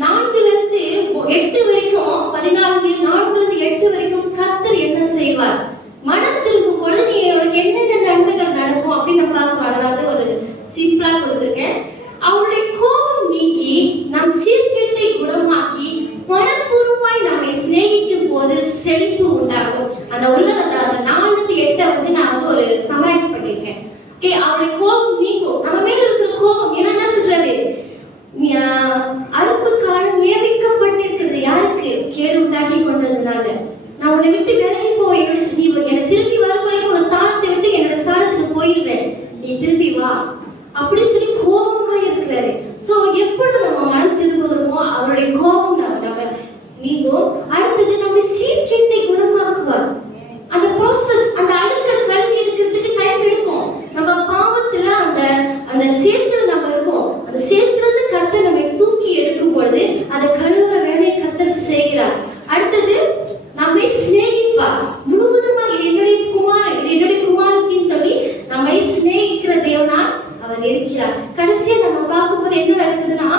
4-8 வரைக்கும் 14, 4-8 வரைக்கும் கர்த்தர் என்ன செய்வார், மனம் திரும்பும் பொழுது நீங்க அவருக்கு என்னென்ன நன்மைகள் நடக்கும் அப்படின்னு பார்க்கிறோம். அதாவது ஒரு சிம்பிளா கொடுத்திருக்கேன். அவருடைய கோபம் நீக்கி நம் சீர்கேட்டை குணமாக்கி மனப்பூர்வமாய் நம்மை சிநேகிக்கும் போது செழிப்பு உண்டாகும். அந்த உள்ள அந்த 4-8 வந்து நான் வந்து ஒரு சமாளிச்சு பண்ணிருக்கேன். அவருடைய கோபம் நீங்கும். நம்ம மேல இருக்கிற கோபம் என்ன சொல்றாரு, அறுப்பு காலம் நியமிக்கப்பட்டிருக்கிறது யாருக்கு? கேடு உண்டாக்கி கொண்டதுனால. நான் உன்னை விட்டு விலகி போய் என்னை திரும்பி வரும் வரைக்கும் ஒரு ஸ்தானத்தை விட்டு என்னோட ஸ்தானத்துக்கு போயிருவேன், நீ திரும்பி வா அப்படி சொல்லி கோபமா இருக்கிறாரு. சோ எப்பொழுது நம்ம மனம் திரும்புகிறோமோ அவருடைய கோபம் நம்ம நீங்கும். அடுத்தது நம்ம சீர்கேட்டை குணமாக்குவார். அந்த ப்ராசஸ், அந்த அழுக்க கல்வி எடுக்கிறதுக்கு டைம் எடுக்கும். நம்ம பாவத்துல அந்த சேத்துல நம்ம இருக்கோம். அந்த சேத்துல இருந்து கர்த்தர் நம்மை தூக்கி எடுக்கும் பொழுது அதை கழுவுற வேலையை கர்த்தர் செய்கிறார். அடுத்தது நம்மை சிநேகிப்பார் முழுவதுமா. இது என்னுடைய குமாரன் சொல்லி நம்மை சிநேகிக்கிற தேவனா அவர் இருக்கிறார். கடைசியா நம்ம பார்க்கும்போது என்ன நடக்குதுன்னா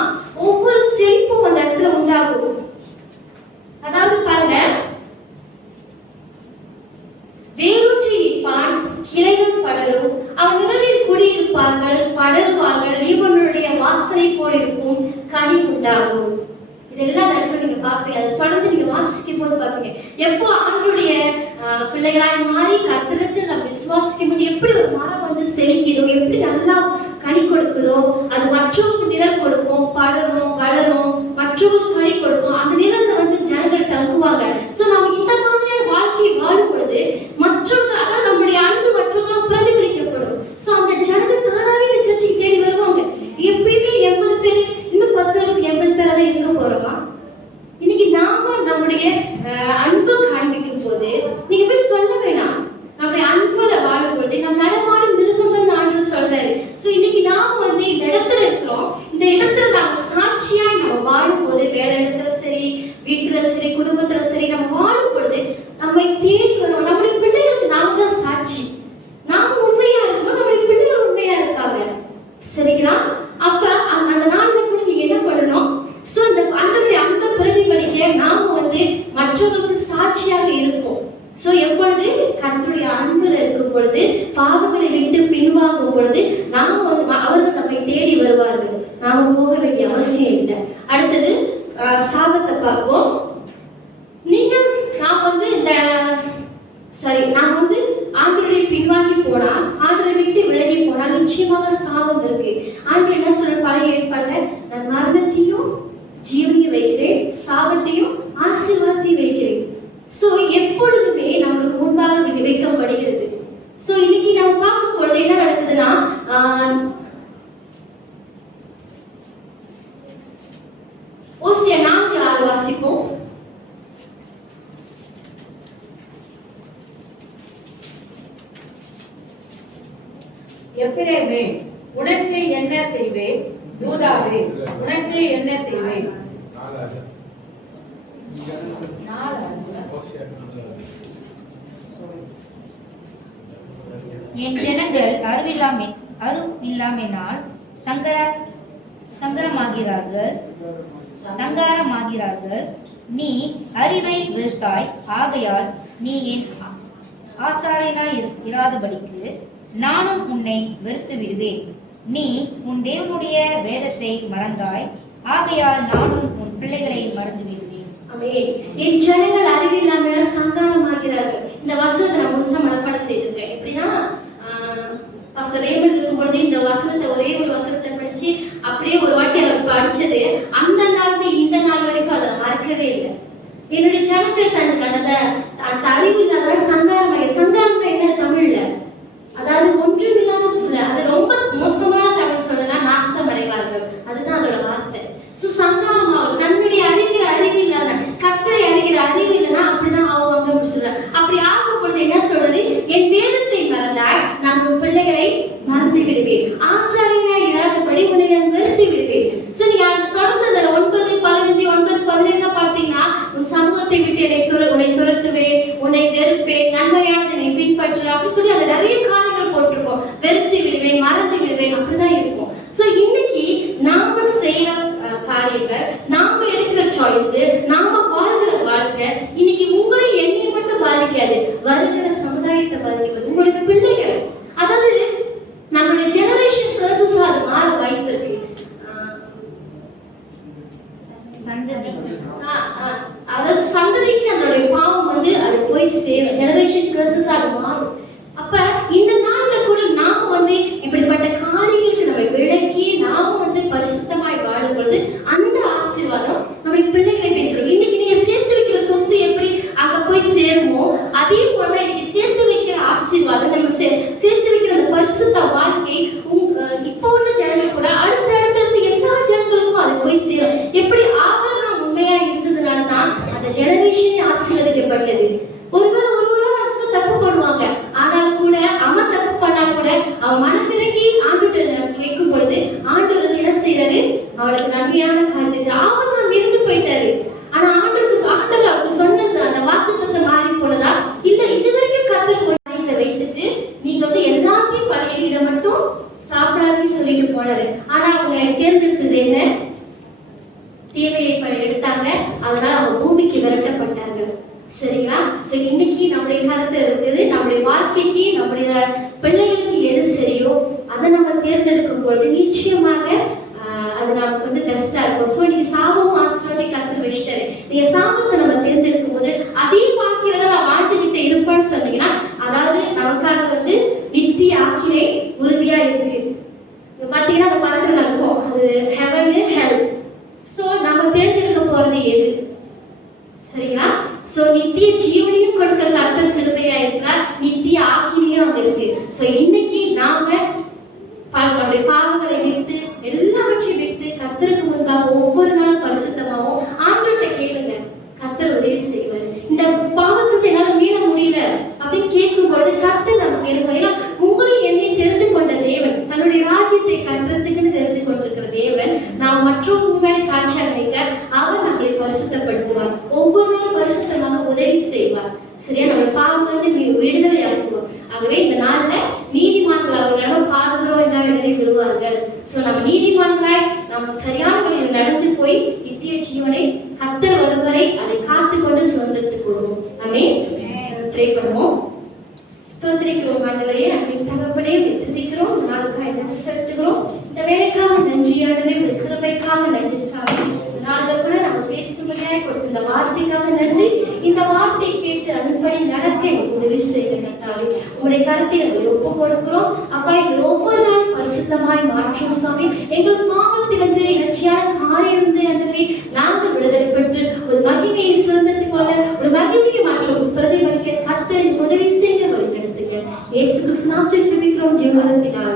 ஒவ்வொரு செழிப்பும் அந்த இடத்துல உண்டாகும். அதாவது பாருங்க, வேரூற்றி நிற்பான், கிளைகள் படரும், அவன் நிழலில் குடியிருப்பார்கள், படருவார்கள், லீபனோனுடைய வாசனை போல் இருக்கும், கனி உண்டாகும். இதெல்லாம் நடக்கும். நீங்க பாப்பீங்க, அதை தொடர்ந்து நீங்க வாசிக்கும் போது பாப்பீங்க எப்போ ஆண்டருடைய பிள்ளைகளாய் மாறி கர்த்தரிடத்தில் நம்ம விசுவாசிக்கும் போது எப்படி ஒரு மரம் வந்து செழிக்குதோ, எப்படி நல்லா கனி கொடுக்குதோ, அது மற்றவங்களுக்கு நிழல் கொடுக்கும், படரும் வளரும், மற்றவங்களுக்கு கனி கொடுக்கும். அந்த நிழல்ல வந்து ஜனங்கள் தங்குவாங்க. சோ நம்ம இந்த மாதிரியான வாழ்க்கையை வாழும் பொழுது மற்றவங்க, அதாவது நம்முடைய அன்பு மற்றவங்க பிரதிபலிக்கப்படும். சோ அந்த ஜனங்கள் தானாவே இந்த சர்ச்சைக்கு தேடி வருவாங்க. எப்பயுமே 80 பேர், இன்னும் 10 வருஷம் 80 பேரா தான் இருக்க போறோமா? இன்னைக்கு நாம நம்முடைய அன்பு காண்பிக்கும் போது நீங்க போய் சொல்ல வேணாம், நம்முடைய அன்புல வாழும் பொழுது நம்ம நடமாடும் மிருகங்கள் ஆண்டவர் சொல்றாரு. சோ இன்னைக்கு நாம வந்து இந்த இடத்துல இருக்கிறோம். இந்த இடத்துல நாம சாட்சியா நம்ம வாழும் போது, வேலை இடத்துல சரி, வீட்டுல சரி, குடும்பத்துல சரி, நம்ம வாழும் பொழுது நம்மை தேடி வரும். நம்முடைய பிள்ளைகளுக்கு நாம தான் சாட்சி. நாம உண்மையா இருக்கணும், நம்முடைய பிள்ளைகள் உண்மையா இருப்பாங்க. சரிங்களா? அப்ப அந்த நாள்ல கூட நீங்க என்ன பண்ணணும், சோ அந்த அந்த பிரதிபலிக்க நாம வந்து மற்றவர்களுக்கு சாட்சியாக இருப்போம். சோ எப்பொழுது கர்த்தருடைய அன்புல இருக்கும் பொழுது, பாவங்களை விட்டு பின்வாங்கும் பொழுது நாம வந்து அவர்கள் நம்மை தேடி வருவார்கள். நாம போக வேண்டிய அவசியம் சாபத்தை பார்ப்போம். நான் வந்து ஆண்டவருடைய பின்வாங்கி போனா, ஆண்டவரை விட்டு விலகி போனா நிச்சயமாக சாபம் இருக்கு. ஆண்டவர் என்ன சொல்ற பழைய ஏற்பாடுல, நான் மரணத்தையும் ஜீவனையும் வைக்கிறேன், சாபத்தையும் ஆசீர்வாதத்தையும் வைக்கிறேன். சோ எப்பொழுதுமே நம்மளுக்கு முன்பாக வைக்கப்படுகிறது. சோ இன்னைக்கு நம்ம பார்க்கும் பொழுது என்ன நடக்குதுன்னா, ஓசியா 4:6 வாசிப்போம். எப்பிரேமே, உனக்கு என்ன செய்வேன்? யூதாவே, உனக்கு என்ன செய்வேன்? என் ஜனங்கள் அறிவில்லாமையினால் சங்காரமாகிறார்கள். நீ அறிவை வெறுத்தாய், ஆகையால் நீ என் ஆசாரியனாய் இராதபடிக்கு நானும் உன்னை வெறுத்து விடுவேன். நீ உன் தேவனுடைய வேதத்தை மறந்தாய், ஆகையால் நானும் உன் பிள்ளைகளை மறந்து விடுவேன். ஆமென். என் ஜனங்கள் அறிவில்லாமையால் சங்காரமாகிறார்கள். இந்த வசனத்தை நான் முழுசா மனப்பாடம் செய்திருக்கேன். எப்படின்னா, ரேவன் இருக்கும் பொழுது இந்த வசனத்தை ஒரே ஒரு வசனத்தை படிச்சு அப்படியே ஒரு வாட்டி அவர் படிச்சது, அந்த நாள் இந்த நாள் வரைக்கும் அதை மறக்கவே இல்லை. என்னுடைய ஜனங்கள் அந்த அறிவு இல்லாத சங்காரம் என்ன தமிழ்ல, அதாவது ஒன்றுமில்லாத சொல்ல, அது ரொம்ப மோசமான தமிழ் சொல்லனா நாசம் அடைவார்கள், அதுதான் அதோட வார்த்தை. சங்காரமாகும். தன்னுடைய அறிவு இல்லாத, கர்த்தரை அறிகிற அறிவு இல்லைன்னா அப்படிதான் ஆவாங்க அப்படின்னு சொல்ற. அப்படி ஆகும் பொழுது என்ன சொல்றது, என் வேதத்தை மறந்தாய், நான் உன் பிள்ளைகளை மறந்து விடுவேன், ஆசாரியனாய் இராதபடி உன்னை நான் வெறுத்து விடுவேன். நீங்க அந்த தொடர்ந்து 9:15 பார்த்தீங்கன்னா, உன் சமூகத்தை விட்டு உன்னை துரத்துவேன், உன்னை வெறுப்பேன், நன்மையானதை நீ பின்பற்ற அப்படின்னு சொல்லி அதை நிறைய காரியங்கள் போட்டிருக்கோம். வெறுத்து விடுவேன், மறந்து விடுவேன், அப்படிதான் இருக்கும். இன்னைக்கு நாம செய்யற காரியங்கள், நாம எடுக்கிற சாய்ஸ், நாம வாழ்கிற வாழ்க்கை இன்னைக்கு உங்களை என்னை மட்டும் பாதிக்காது, வருகிற சமுதாயத்தை பாதிக்கிறது, உங்களுடைய பிள்ளைகள். அதாவது நம்மளுடைய ஜெனரேஷன் கர்சஸ் அது மாற வாய்ப்பு இருக்கு. அதாவது சந்ததிக்கு அதனுடைய பாவம் வந்து அது போய் சேரும். ஜெனரேஷன் கர்சஸ் அது மாறும். அப்ப இந்த நாள்ல கூட நாம வந்து இப்படிப்பட்ட காரியங்களுக்கு நம்ம விளக்கி நாம வந்து பரிசுத்தமாய் வாழும் பொழுது அந்த ஆசீர்வாதம் நம்மளுடைய பிள்ளைகளை பேசுறோம். இன்னைக்கு நீங்க சேர்த்து வைக்கிற சொத்து எப்படி அங்க போய் சேருமோ, அதே போல இன்னைக்கு சேர்த்து வைக்கிற ஆசீர்வாதம், நம்ம சேர்த்து வைக்கிற அந்த பரிசுத்த வாழ்க்கை இப்போ உள்ள ஜனங்கள் கூட அடுத்தடுத்து எல்லா ஜனங்களுக்கும் அது போய் சேரும். எப்படி ஆபிரகாம் உண்மையா இருந்ததுனாலதான் அந்த ஜெனரேஷனே ஆசீர்வதிக்கப்பட்டது. ஒருவேளை அதுக்கு தப்பு பண்ணுவாங்க, ஆனாலும் கூட அவன் தப்பு பண்ணா கூட அவன் மனதிலக்கி ஆண்டுகிட்ட கேட்கும் பொழுது ஆண்டவர் என்ன செய்யறாரு, அவளுக்கு நன்மையான காரியத்தை ஆபரம் இருந்து போயிட்டாரு. ஆனா ஆண்டவர் அவர் சொன்ன அந்த வாக்குத்தத்தை மாறி போனதா இல்ல, இதுவரைக்கும் கத்தர் வைத்துட்டு நீங்க வந்து எல்லாத்தையும் பழைய இதை மட்டும் சாப்பிடாதுன்னு சொல்லிட்டு போனாரு. ஆனா அவங்க தேர்ந்தெடுத்தது என்ன, தேவையை எடுத்தாங்க, அதனால அவங்க பூமிக்கு விரட்டப்பட்டாங்க. சரிங்களா? இன்னைக்கு நம்முடைய கருத்து இருக்குது, நம்முடைய வாழ்க்கைக்கு நம்முடைய பிள்ளைகளுக்கு எது சரியோ அதை நம்ம தேர்ந்தெடுக்கும் பொழுது நிச்சயமாக அது நமக்கு வந்து பெஸ்டா இருக்கும். நீங்க சாபமும் ஆசீர்வாதத்தை கருத்து வச்சுட்டாரு. நீங்க சாபத்தை நம்ம தேர்ந்தெடுக்கும் போது அதே வாழ்க்கையில தான் நான் வாழ்ந்துகிட்ட இருப்பேன்னு சொன்னீங்கன்னா, அதாவது நமக்காக வந்து நித்திய ஆக்கினை உறுதியா இருக்கு. பாத்தீங்கன்னா அந்த படத்துல இருக்கும், அது ஹெவன் ஹெல். நம்ம தேர்ந்தெடுக்க போறது எது? சரிங்களா? நித்திய ஜீவனையும் கொடுக்க கர்த்தர் கிருபையா இருக்கிறார், நித்திய ஆக்கினையும் அங்க இருக்கு. இன்னைக்கு நாம நம்முடைய பாவங்களை விட்டு எல்லாவற்றையும் விட்டு கர்த்தருக்கு முன்பாக ஒவ்வொரு நாளும் பரிசுத்தமாகவும் ஆண்டவர்கிட்ட கேளுங்க, கர்த்தர் உதவி செய்வார். இந்த பாவத்துக்கு என்னால மீற முடியல அப்படின்னு கேட்கும் பொழுது கர்த்தர் நமக்கு இருக்கும். ஏன்னா உங்களை என்னை தெரிந்து கொண்ட தேவன், தன்னுடைய ராஜ்யத்தை கட்டுறதுக்குன்னு தெரிந்து கொண்டிருக்கிற தேவன், நாம் மற்றொரு உண்மையை சாட்சியாக வைக்க அவர் நம்மளை பரிசுத்தப்படுத்துவார், ஒவ்வொரு நாளும் பரிசுத்தமாக உதவி செய்வார். சரியா? நம்ம பாவம் விடுதலை ஆக்குவோம். ஆகவே இந்த நாள்ல நீதிமான்கள் அவர்களிடம் பாதுகிறோம் என்றால் எழுதி விடுவார்கள். நம்ம நீதிமான்களாய் நாம் சரியான வழியில் நடந்து போய் நித்திய ஜீவனை கர்த்தர் வரும் வரை அதை காத்துக்கொண்டு சுதந்திரத்துக் கொள்வோம். ஆமென். ப்ரே பண்ணுவோம். ஸ்தோத்திரிக்கிறோம் ஆண்டவரே, அன்பின் தகப்பனே, துதிக்கிறோம், நாளுக்காக நன்றி செலுத்துகிறோம். இந்த வேலைக்காக நன்றியாகவே, ஒரு கிருபைக்காக நன்றி சாமி. நாளை கூட நம்ம பேசும்படியாய் கொடுத்த இந்த வார்த்தைக்காக நன்றி. இந்த வார்த்தை கேட்டு அதன்படி நடக்க எங்களுக்கு உதவி செய்த கர்த்தாவே, உங்களுடைய கருத்தை நாங்கள் ஒப்புக் கொடுக்கிறோம். அப்பா, எங்கள் ஒவ்வொரு நாளும் பரிசுத்தமாய் மாற்றும் சாமி. எங்கள் பாவத்திலிருந்து இலட்சியான காரியம் ஆண்டவரே, நாங்கள் விடுதலை பெற்று ஒரு மகிமையை சுதந்திரத்துக் கொள்ள, ஒரு மகிமையை மாற்றும் பிரதிபலிக்க கர்த்தரின் உதவி செய்ய வழிநடத்துங்க. இயேசு கிறிஸ்து நாமத்தில் ஜெபிக்கிறோம் ஜீவனுள்ள பிதாவே.